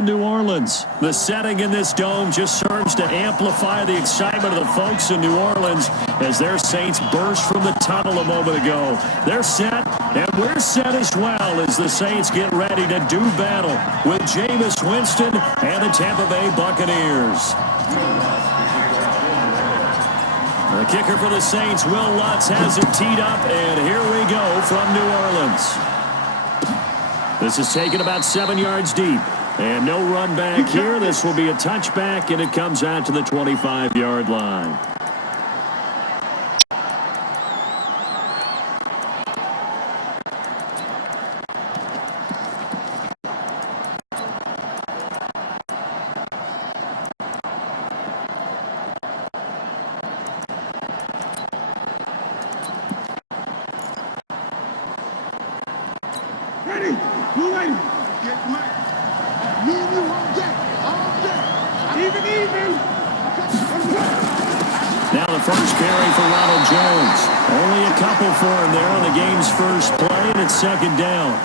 New Orleans. The setting in this dome just serves to amplify the excitement of the folks in New Orleans as their Saints burst from the tunnel a moment ago. They're set, and we're set as well as the Saints get ready to do battle with Jameis Winston and the Tampa Bay Buccaneers. The kicker for the Saints, Will Lutz, has it teed up, and here we go from New Orleans. This is taken about 7 yards deep. And no run back here. This will be a touchback, and it comes out to the 25-yard line. Ready? Blue lady. Get my. Me and you all day. Even. Now the first carry for Ronald Jones. Only a couple for him there on the game's first play, and it's second down.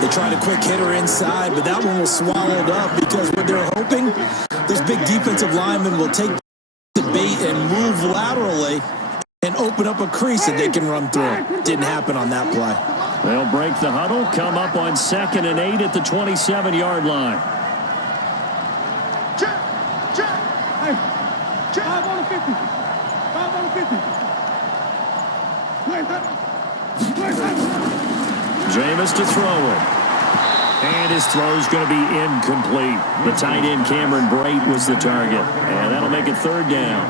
They tried a quick hitter inside, but that one was swallowed up because what they're hoping, those big defensive linemen will take the bait and move laterally and open up a crease that they can run through. Didn't happen on that play. They'll break the huddle, come up on 2nd and 8 at the 27-yard line. Check. Hey, 5 on the 50. 5 on the 50. Wait. Jameis to throw it. And his throw's going to be incomplete. The tight end, Cameron Brate, was the target. And that'll make it 3rd down.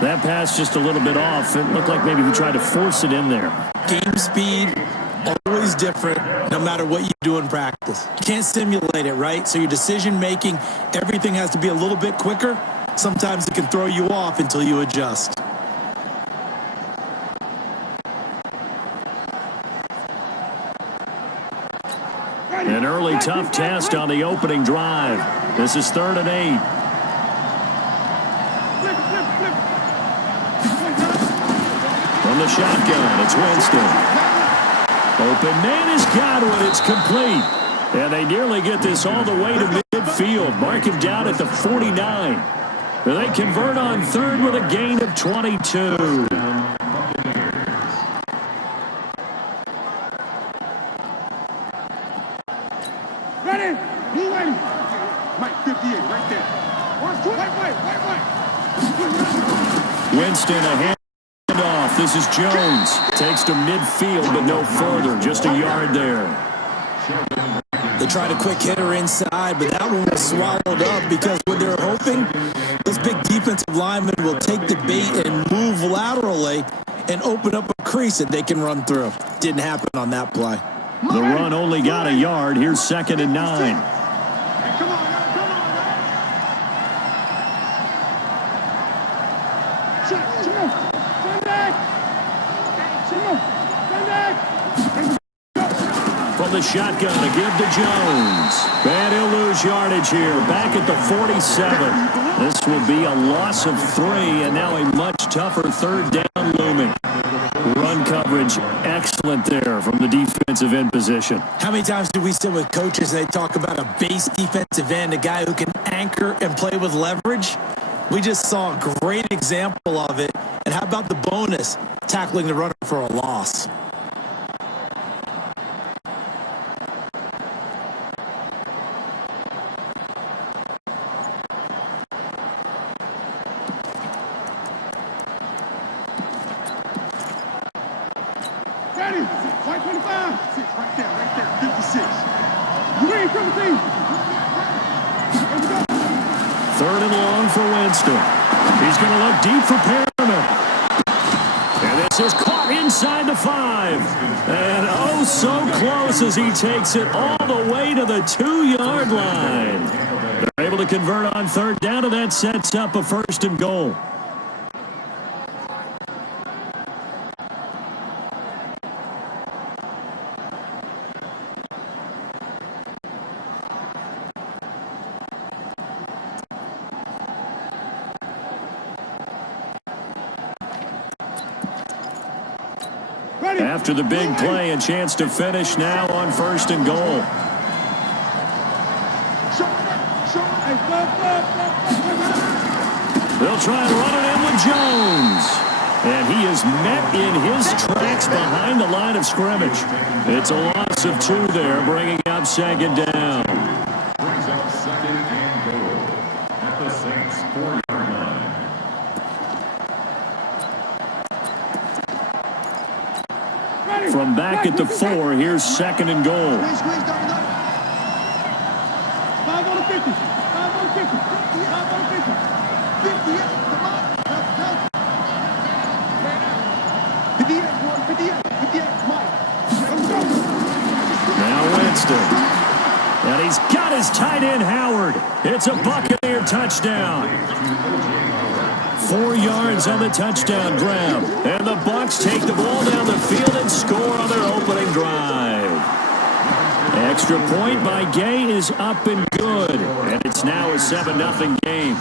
That pass just a little bit off. It looked like maybe he tried to force it in there. Game speed, always different, no matter what you do in practice. You can't simulate it, right? So your decision-making, everything has to be a little bit quicker. Sometimes it can throw you off until you adjust. An early tough test on the opening drive. This is 3rd and 8. From the shotgun, it's Winston. Open man has got it. It's complete. And they nearly get this all the way to midfield. Mark him down at the 49. They convert on 3rd with a gain of 22. Ready? Blue lady. Mike 58 right there. White. Winston a handoff. This is Jones. Takes to midfield, but no further. Just a yard there. They tried a quick hitter inside, but that one was swallowed up because what they're hoping, those big defensive linemen will take the bait and move laterally and open up a crease that they can run through. Didn't happen on that play. The run only got a yard. Here's 2nd and 9. Hey, come on. From the shotgun, a give to Jones. And he'll lose yardage here. Back at the 47. This will be a loss of 3, and now a much tougher 3rd down looming. Run coverage excellent there from the defensive end position. How many times do we sit with coaches and they talk about a base defensive end, a guy who can anchor and play with leverage? We just saw a great example of it. And how about the bonus, tackling the runner for a loss? Ready? White 25. 6 right there. 56. You ready, 17? Here we go. 3rd and long for Winston. He's going to look deep for Perriman. And this is caught inside the 5. And oh, so close as he takes it all the way to the 2-yard line. They're able to convert on 3rd down, and that sets up a 1st and goal. After the big play, a chance to finish now on 1st and goal. They'll try and run it in with Jones. And he is met in his tracks behind the line of scrimmage. It's a loss of 2 there, bringing up second down. Brings up second and goal at the Saints 4-yard line. From back at the 4, here's second and goal. 5 on the 50. 5 on the 50. 5 on the 50. 50, yeah. Come on. 58, boy. 58. 58. Mike. Let's go. Now Winston. And he's got his tight end, Howard. It's a Buccaneer touchdown. 4 yards on the touchdown grab. And the Bucs take the ball down the field and score on their opening drive. Extra point by Gay is up and good. And it's now a 7-0 game.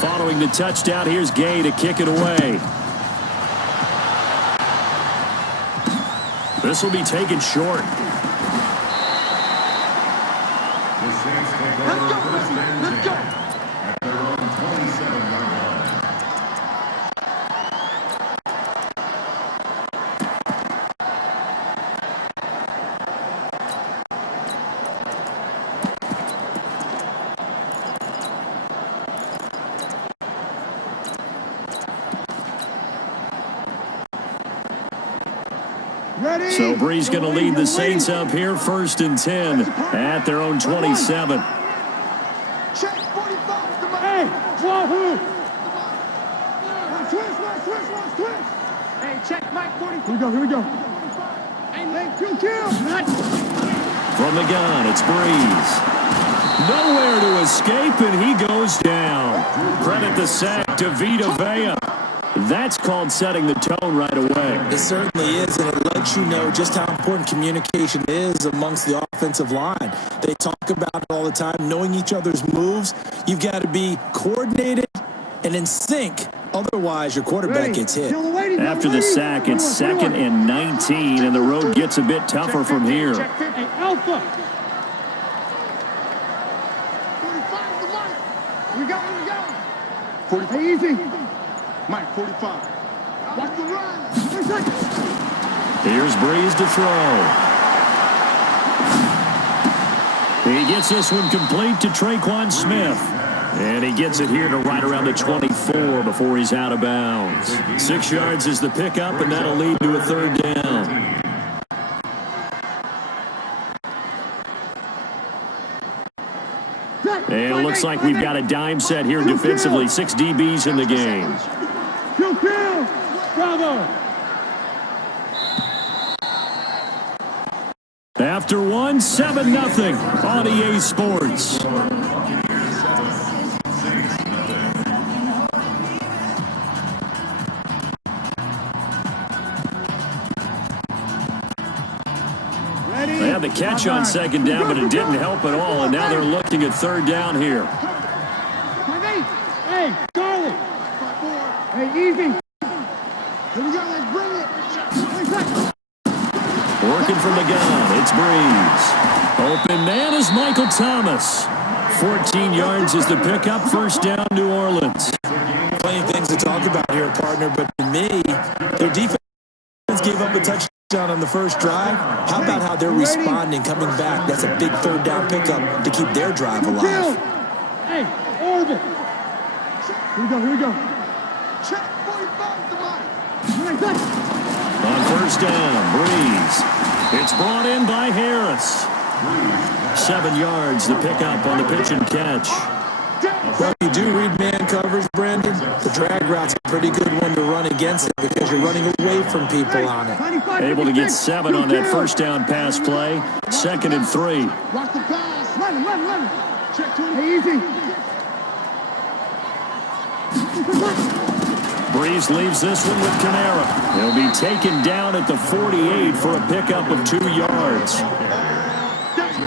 Following the touchdown, here's Gay to kick it away. This will be taken short. Let's go. Let's go. At their own 27-yard line. Ready? So Bree's going to lead the Saints up here, 1st and 10 at their own 27. Check 45. Hey, wahoo! Twist. Hey, check Mike 40. Here we go. Hey, kill. From the gun, it's Breeze. Nowhere to escape, and he goes down. Credit the sack to Vita Vea. That's called setting the tone right away. It certainly is, and it lets you know just how important communication is amongst the offensive line. They talk about it all the time, knowing each other's moves. You've got to be coordinated and in sync. Otherwise, your quarterback gets hit. After the sack, it's 2nd and 19, and the road gets a bit tougher from here. Hey, Alpha. 45 to Mike. We got. 45. Hey, easy. Mike, 45. Watch the run. 3 seconds. Here's Breeze to throw. He gets this one complete to Traquan Smith. And he gets it here to right around the 24 before he's out of bounds. 6 yards is the pickup, and that'll lead to a 3rd down. And it looks like we've got a dime set here defensively. 6 DBs in the game. Kill. Bravo. After 1, 7-0 on EA Sports. They had the catch on 2nd down, but it didn't help at all, and now they're looking at 3rd down here. Hey, Charlie. Hey, easy. Here we go, let's bring it. Working from the gun, it's Breeze. Open man is Michael Thomas. 14 yards is the pickup, 1st down, New Orleans. Plenty of things to talk about here, partner, but to me, their defense gave up a touchdown on the first drive. How about how they're responding, coming back? That's a big 3rd down pickup to keep their drive alive. Hey, orbit. Here we go. Check 45 to Mike. On 1st down, Breeze. It's brought in by Harris. 7 yards, the pickup on the pitch and catch. Well, you do read man coverage, Brandon. The drag route's a pretty good one to run against it because you're running away from people on it. Able to get 7 on that 1st down pass play. 2nd and 3. Watch the pass. Let him. Check 20. Hey, easy. Breeze leaves this one with Kamara. He'll be taken down at the 48 for a pickup of 2 yards.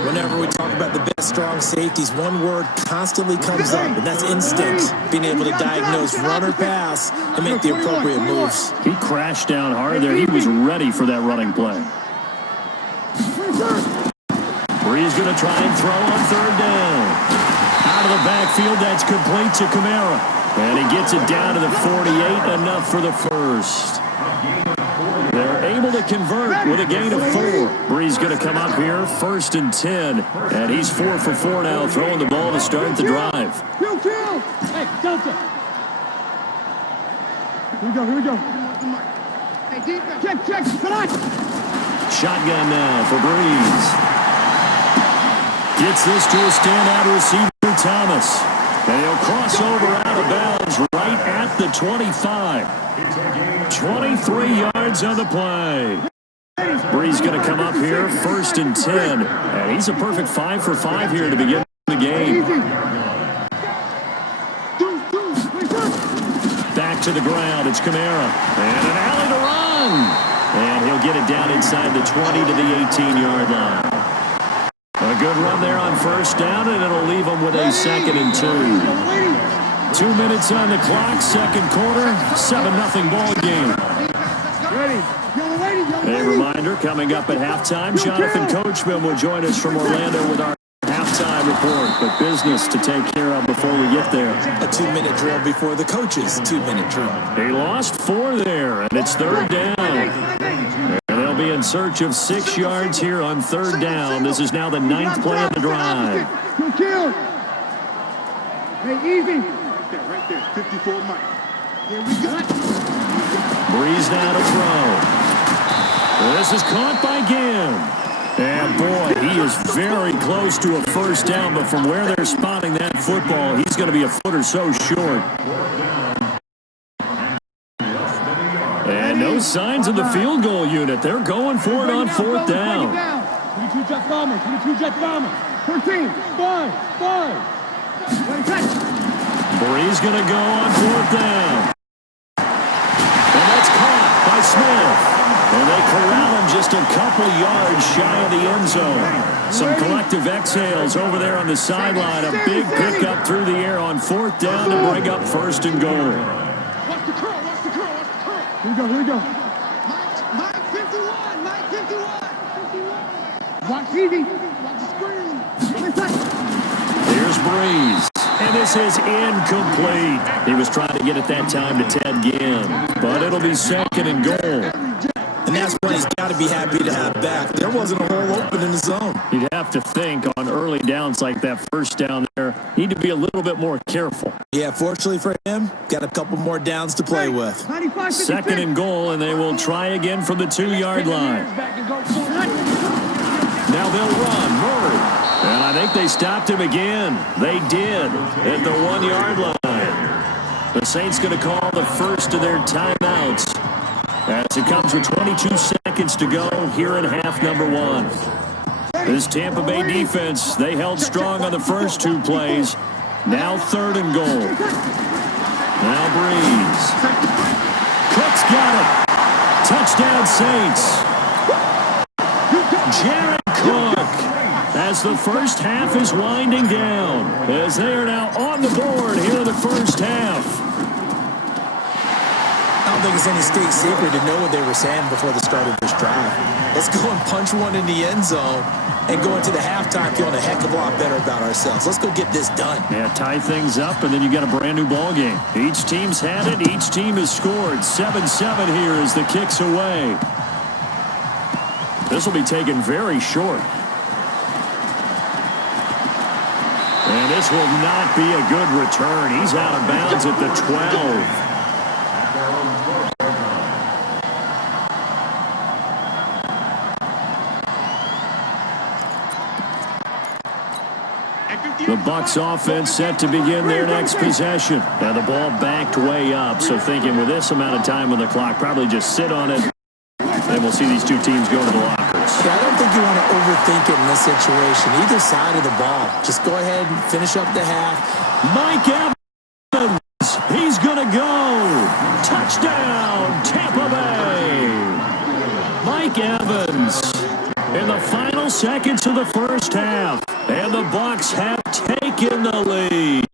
Whenever we talk about the best strong safeties, one word constantly comes up, and that's instinct. Being able to diagnose run or pass and make the appropriate moves. He crashed down hard there. He was ready for that running play. Bree's going to try and throw on third down. Out of the backfield, that's complete to Kamara. And he gets it down to the 48, enough for the first. They're able to convert with a gain of 4. Bree's going to come up here, 1st and 10. And he's 4 for 4 now, throwing the ball to start the drive. Kill. Hey, Delta. Here we go. Hey, check. Tonight. Shotgun now for Breeze. Gets this to a standout receiver, Thomas. And he'll cross over out of bounds right at the 25. 23 yards on the play. Breeze going to come up here, 1st and 10. And he's a perfect 5 for 5 here to begin the game. Back to the ground, it's Kamara. And an alley to run. And he'll get it down inside the 20 to the 18-yard line. A good run there on 1st down, and it'll leave them with a 2nd and 2. 2 minutes on the clock, 2nd quarter, 7-0 ball game. A reminder, coming up at halftime, Jonathan Coachman will join us from Orlando with our halftime report, but business to take care of before we get there. A 2-minute drill before the coach's 2-minute drill. He lost 4 there, and it's 3rd down. And they'll be in search of 6 yards here on 3rd down. This is now the 9th play of the drive. Kill. Hey, easy. Right there, 54 Mike. Here we go. Breeze now to throw. This is caught by Ginn. And boy, he is very close to a 1st down, but from where they're spotting that football, he's going to be a foot or so short. And no signs of the field goal unit. They're going for it on 4th down. 22 jet bomber. 13, 5. Breeze going to go on 4th down. And that's caught by Smith. And they corral him just a couple yards shy of the end zone. Some collective exhales over there on the sideline. A big pickup through the air on 4th down to bring up 1st and goal. Watch the curl. Here we go. Mike 51. Watch easy. Watch the screen. Here's Breeze. And this is incomplete. He was trying to get it that time to Ted Ginn. But it'll be 2nd and goal. And that's what he's got to be happy to have back. There wasn't a hole open in the zone. You'd have to think on early downs like that 1st down there, need to be a little bit more careful. Yeah, fortunately for him, got a couple more downs to play with. 2nd and goal, and they will try again from the 2-yard line. Now they'll run. Murray. And I think they stopped him again. They did at the 1-yard line. The Saints going to call the first of their timeouts as it comes with 22 seconds to go here in half number 1. This Tampa Bay defense, they held strong on the first 2 plays. Now 3rd and goal. Now Breeze. Cook's got it. Touchdown Saints. Jared Cook, as the first half is winding down, as they are now on the board here in the first half. I don't think it's any state secret to know what they were saying before the start of this drive. Let's go and punch one in the end zone and go into the halftime feeling a heck of a lot better about ourselves. Let's go get this done. Yeah, tie things up, and then you got a brand new ball game. Each team's had it. Each team has scored. 7-7 here as the kick's away. This will be taken very short. And this will not be a good return. He's out of bounds at the 12. The Bucs offense set to begin their next possession. Now the ball backed way up, so thinking with this amount of time on the clock, probably just sit on it, and we'll see these two teams go to the lockers. Yeah, I don't think you want to overthink it in this situation. Either side of the ball. Just go ahead and finish up the half. Mike Evans, he's going to go. Touchdown, Tampa Bay. Mike Evans in the final seconds of the first half, and the Bucs have taken the lead.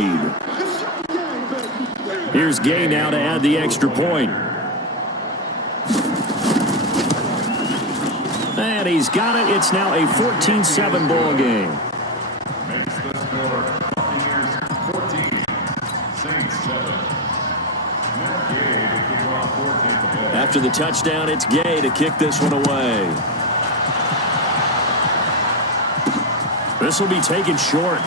Here's Gay now to add the extra point. And he's got it. It's now a 14-7 ball game. Makes the score Buccaneers 14, Saints 7. Now Gay to kick off for Tampa Bay. After the touchdown, it's Gay to kick this one away. This will be taken short.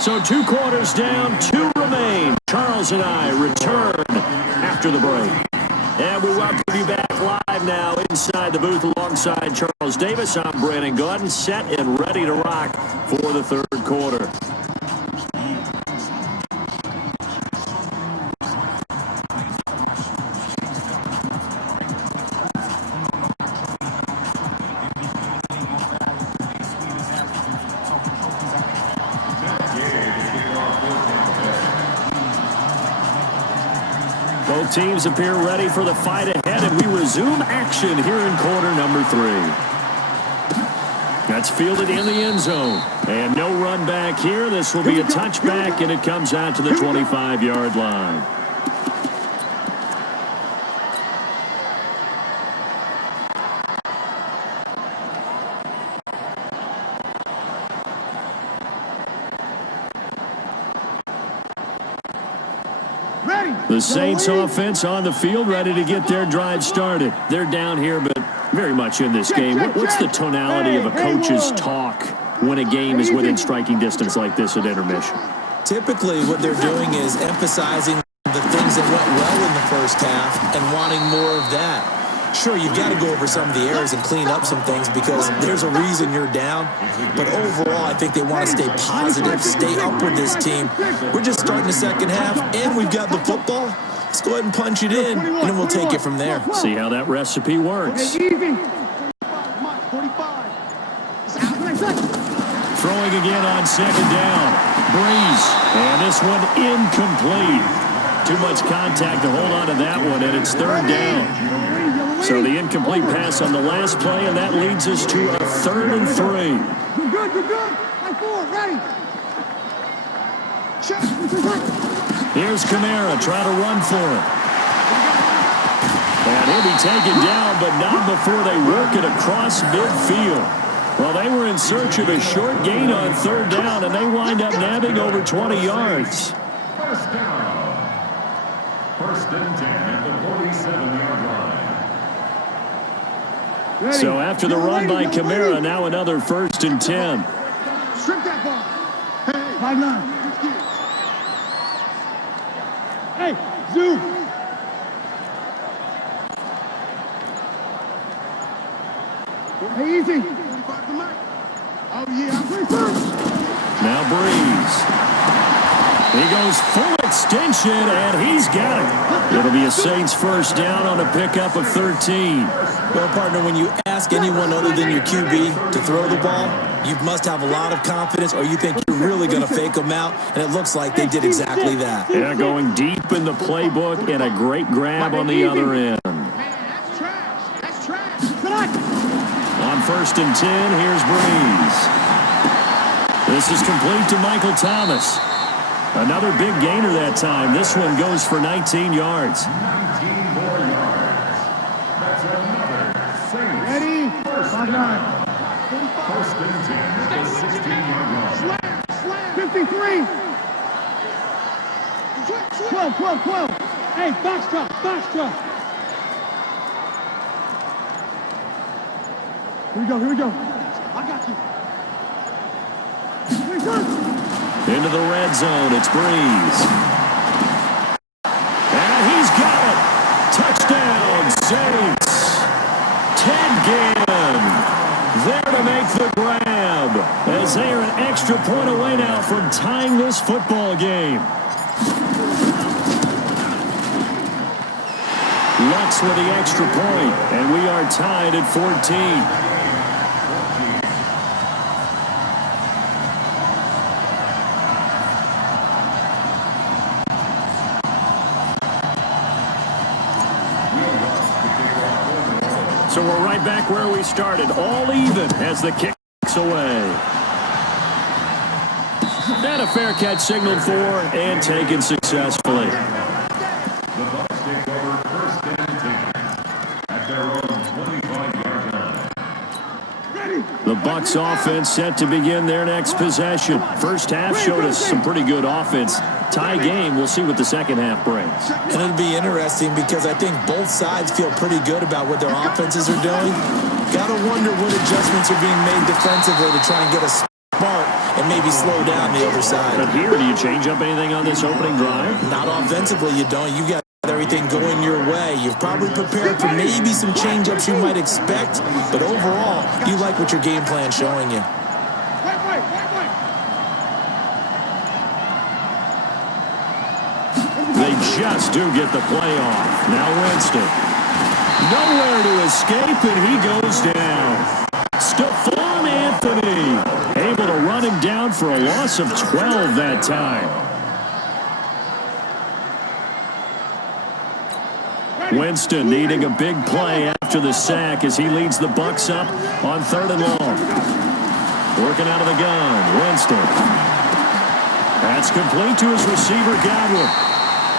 So 2 quarters down, 2 remain. Charles and I return after the break. And we welcome you back live now inside the booth alongside Charles Davis. I'm Brandon Gordon, set and ready to rock for the third quarter. Both teams appear ready for the fight ahead, and we resume action here in quarter number 3. That's fielded in the end zone. And no run back here. This will be a touchback, and it comes out to the 25-yard line. The Saints offense on the field, ready to get their drive started. They're down here, but very much in this game. What's the tonality of a coach's talk when a game is within striking distance like this at intermission? Typically, what they're doing is emphasizing the things that went well in the first half and wanting more of that. Sure, you've got to go over some of the errors and clean up some things because there's a reason you're down. But overall, I think they want to stay positive, stay up with this team. We're just starting the second half, and we've got the football. Let's go ahead and punch it in, and then we'll take it from there. See how that recipe works. Throwing again on second down. Breeze. And this one incomplete. Too much contact to hold on to that one, and it's third down. So the incomplete pass on the last play, and that leads us to a 3rd and 3. You're good, you're good. Like 4, ready. Here's Kamara, try to run for it. And he'll be taken down, but not before they work it across midfield. Well, they were in search of a short gain on 3rd down, and they wind up nabbing over 20 yards. First down. 1st and 10 at the 47-yard line. So after the run by Kamara, now another 1st and 10. Strip that ball. Hey, 5-9. Hey, zoom. Hey, easy. Oh, yeah, I'm free first. Now Breeze. He goes full extension, and he's got it. It'll be a Saints first down on a pickup of 13. Well, partner, when you ask anyone other than your QB to throw the ball, you must have a lot of confidence, or you think you're really going to fake them out, and it looks like they did exactly that. Yeah, going deep in the playbook, and a great grab on the other end. That's trash. That's trash. On 1st and 10, here's Breeze. This is complete to Michael Thomas. Another big gainer that time. This one goes for 19 yards. 19 more yards. That's another Saints. Ready? First down. 1st and 10 at the 16-yard line. Slam. 53. 12. Hey, box drop. Here we go. I got you. Into the red zone, it's Breeze. And he's got it. Touchdown, Saints. Ted Ginn there to make the grab, as they are an extra point away now from tying this football game. Lux with the extra point, and we are tied at 14. So we're right back where we started, all even as the kick's away. And a fair catch signaled for and taken successfully. The Bucs take over first and 10 at their own 25-yard line. The Bucs offense set to begin their next possession. First half showed us some pretty good offense. Tie game, we'll see what the second half brings. And it'll be interesting because I think both sides feel pretty good about what their offenses are doing. Gotta wonder what adjustments are being made defensively to try and get us smart and maybe slow down the other side. But here, do you change up anything on this opening drive? Not offensively, you don't. You got everything going your way. You've probably prepared for maybe some change-ups you might expect, but overall, you like what your game plan's showing you. They just do get the play off. Now Winston. Nowhere to escape, and he goes down. Stephon Anthony able to run him down for a loss of 12 that time. Winston needing a big play after the sack as he leads the Bucs up on 3rd and long. Working out of the gun, Winston. That's complete to his receiver, Godwin.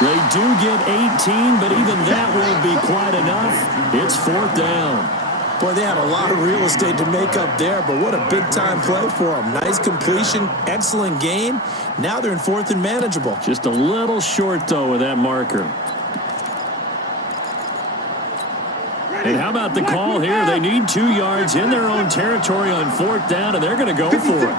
They do get 18, but even that won't be quite enough. It's 4th down. Boy, they had a lot of real estate to make up there, but what a big-time play for them. Nice completion, excellent gain. Now they're in 4th and manageable. Just a little short, though, with that marker. And how about the call here? They need 2 yards in their own territory on 4th down, and they're going to go for it.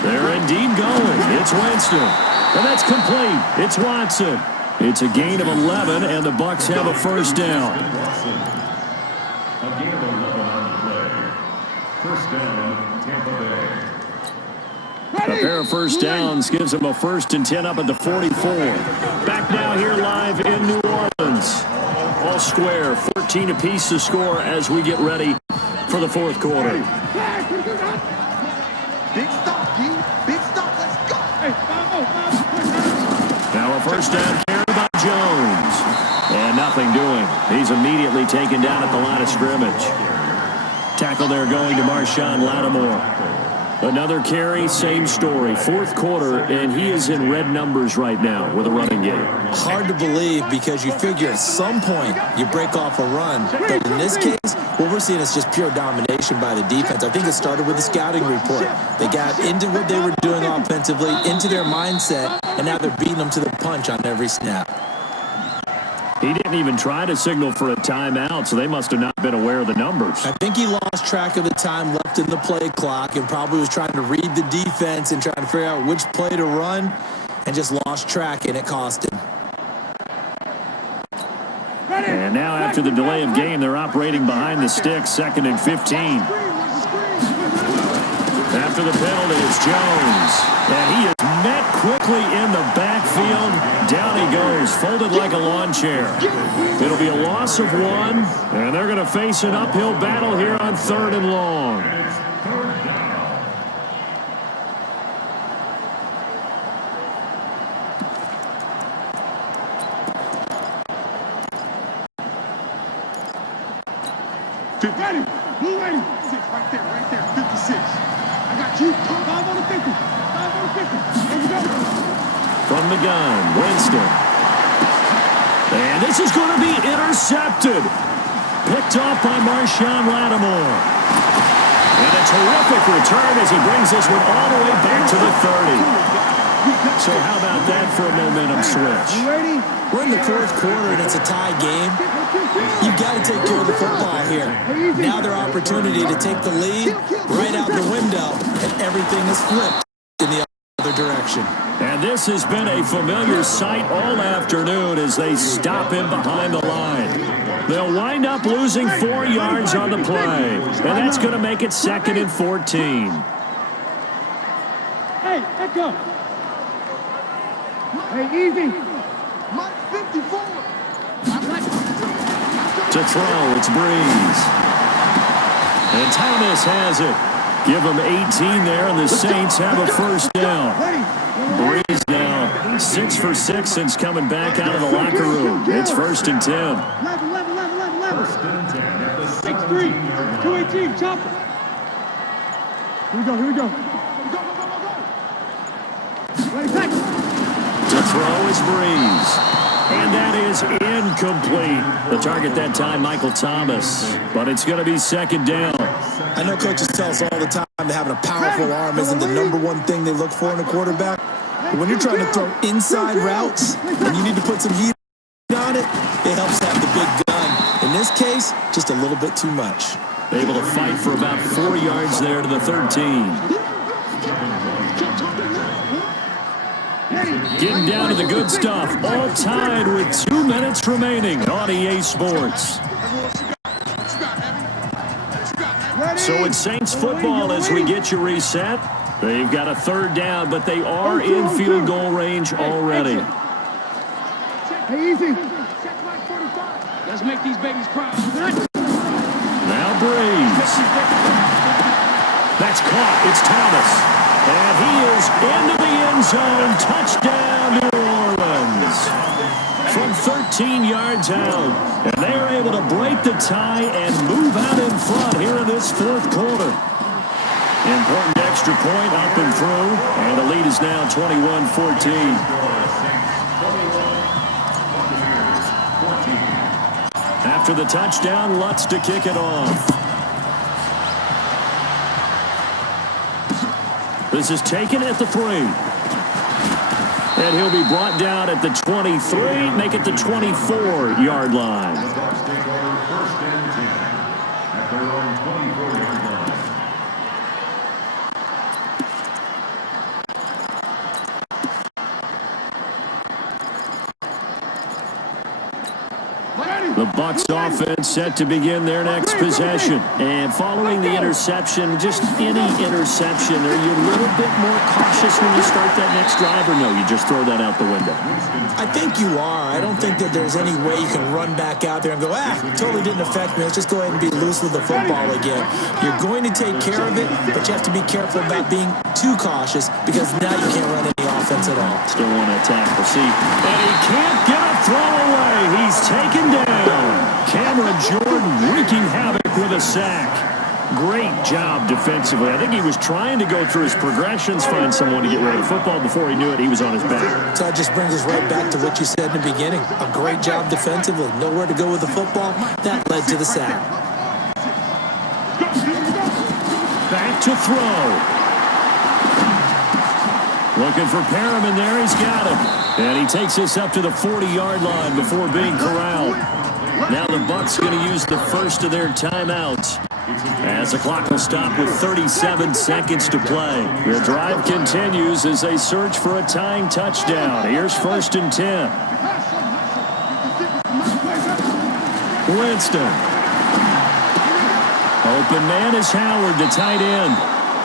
They're indeed going. It's Winston. And that's complete. It's Watson. It's a gain of 11, and the Bucs have a 1st down. A gain of 11 on the play. 1st down, Tampa Bay. A pair of 1st downs gives them a 1st and 10 up at the 44. Back now here live in New Orleans. All square, 14 apiece to score as we get ready for the 4th quarter. Big stop, G. Big stop. Let's go. Now a 1st down carry by Jones. And nothing doing. He's immediately taken down at the line of scrimmage. Tackle there going to Marshawn Lattimore. Another carry, same story. 4th quarter, and he is in red numbers right now with a running game. Hard to believe because you figure at some point you break off a run. But in this case, what we're seeing is just pure domination by the defense. I think it started with the scouting report. They got into what they were doing offensively, into their mindset, and now they're beating them to the punch on every snap. He didn't even try to signal for a timeout, so they must have not been aware of the numbers. I think he lost track of the time left in the play clock and probably was trying to read the defense and trying to figure out which play to run and just lost track, and it cost him. And now after the delay of game, they're operating behind the sticks, 2nd and 15. After the penalty, it's Jones. And he is met quickly in the backfield. Down he goes, folded like a lawn chair. It'll be a loss of 1, and they're going to face an uphill battle here on 3rd and long. Ready. Blue ready. 6 right there. 56. I got you. 5 on the 50. 5 on the 50. There you go. From the gun, Winston. And this is going to be intercepted. Picked off by Marshawn Lattimore. And a terrific return as he brings this one all the way back to the 30. So how about that for a momentum switch? We're in the 4th quarter, and it's a tie game. You've got to take care of the football here. Now their opportunity to take the lead right out the window, and everything is flipped in the other direction. And this has been a familiar sight all afternoon as they stop him behind the line. They'll wind up losing 4 yards on the play, and that's going to make it 2nd and 14. Hey, echo. Hey, easy. 54. To throw, it's Breeze. And Thomas has it. Give them 18 there, and the Saints have a first down. Breeze now 6 for 6 since coming back out of the locker room. It's 1st and 10. 11. 6-3. 218. Chop it. Here we go. To throw is Breeze. And that is incomplete. The target that time, Michael Thomas. But it's going to be 2nd down. I know coaches tell us all the time that having a powerful arm isn't the #1 thing they look for in a quarterback. But when you're trying to throw inside routes and you need to put some heat on it, it helps have the big gun. In this case, just a little bit too much. Able to fight for about 4 yards there to the 13. Getting down to the good stuff. All tied with 2 minutes remaining on EA Sports. So it's Saints football as we get you reset. They've got a 3rd down, but they are in field goal range already. Hey, easy. Let's make these babies cry. Now Breeze. That's caught. It's Thomas. And he is into the end zone. Touchdown, New Orleans. From 13 yards out. And they're able to break the tie and move out in front here in this 4th quarter. Important extra point up and through. And the lead is now 21-14. After the touchdown, Lutz to kick it off. This is taken at the 3. And he'll be brought down at the 23, make it the 24-yard line. The Bucs offense set to begin their next possession. And following the interception, just any interception, are you a little bit more cautious when you start that next drive, or no, you just throw that out the window? I think you are. I don't think that there's any way you can run back out there and go, totally didn't affect me. Let's just go ahead and be loose with the football again. You're going to take care of it, but you have to be careful about being too cautious because now you can't run any offense at all. Still want to tackle. See, and he can't get a throw away. He's taken down. Cameron Jordan wreaking havoc with a sack. Great job defensively. I think he was trying to go through his progressions, find someone to get rid of the football. Before he knew it, he was on his back. So that just brings us right back to what you said in the beginning. A great job defensively. Nowhere to go with the football. That led to the sack. Back to throw. Looking for Perriman there. He's got him. And he takes this up to the 40-yard line before being corralled. Now the Bucs going to use the first of their timeouts as the clock will stop with 37 seconds to play. The drive continues as they search for a tying touchdown. Here's 1st and 10. Winston. Open man is Howard, the tight end.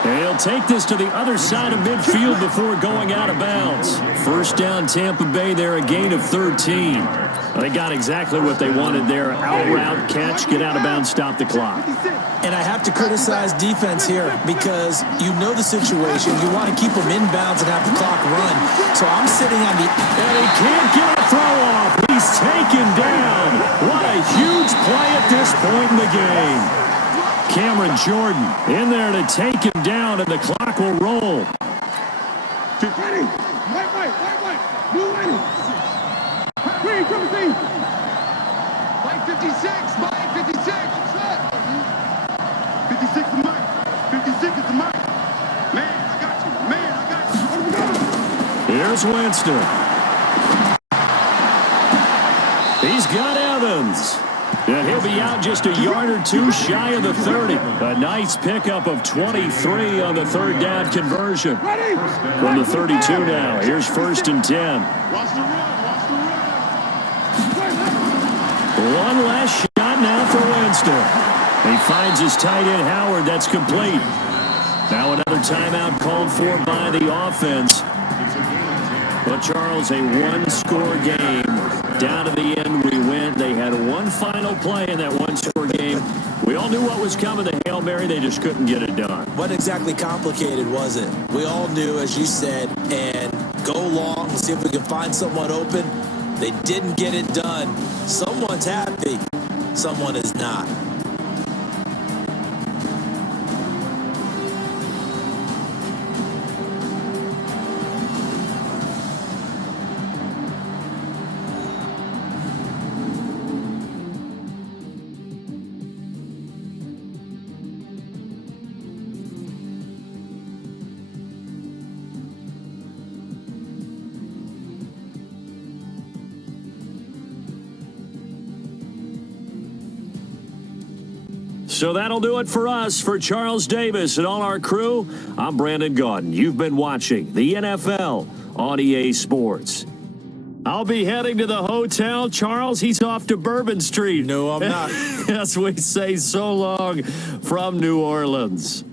And he'll take this to the other side of midfield before going out of bounds. 1st down Tampa Bay there, a gain of 13. They got exactly what they wanted there. Out route, catch, get out of bounds, stop the clock. And I have to criticize defense here because you know the situation. You want to keep them inbounds and have the clock run. So I'm sitting on the... And he can't get a throw off. He's taken down. What a huge play at this point in the game. Cameron Jordan in there to take him down, and the clock will roll. Ready. White. Blue ready. Green, come see. White 56. White 56. 56 is Mike. 56 is the Mike. Man, I got you. Here's Winston. He's got Evans. And he'll be out just a yard or two shy of the 30. A nice pickup of 23 on the 3rd down conversion. From the 32 now. Here's 1st and 10. One last shot now for Winston. He finds his tight end Howard. That's complete. Now another timeout called for by the offense. But Charles, a one-score game. Down to the end, we win meant they had one final play in that one-score game. We all knew what was coming. The Hail Mary, they just couldn't get it done. What exactly complicated was it? We all knew, as you said, and go long and see if we can find someone open. They didn't get it done. Someone's happy. Someone is not. So that'll do it for us. For Charles Davis and all our crew, I'm Brandon Gaudin. You've been watching the NFL on EA Sports. I'll be heading to the hotel. Charles, he's off to Bourbon Street. No, I'm not. As we say so long from New Orleans.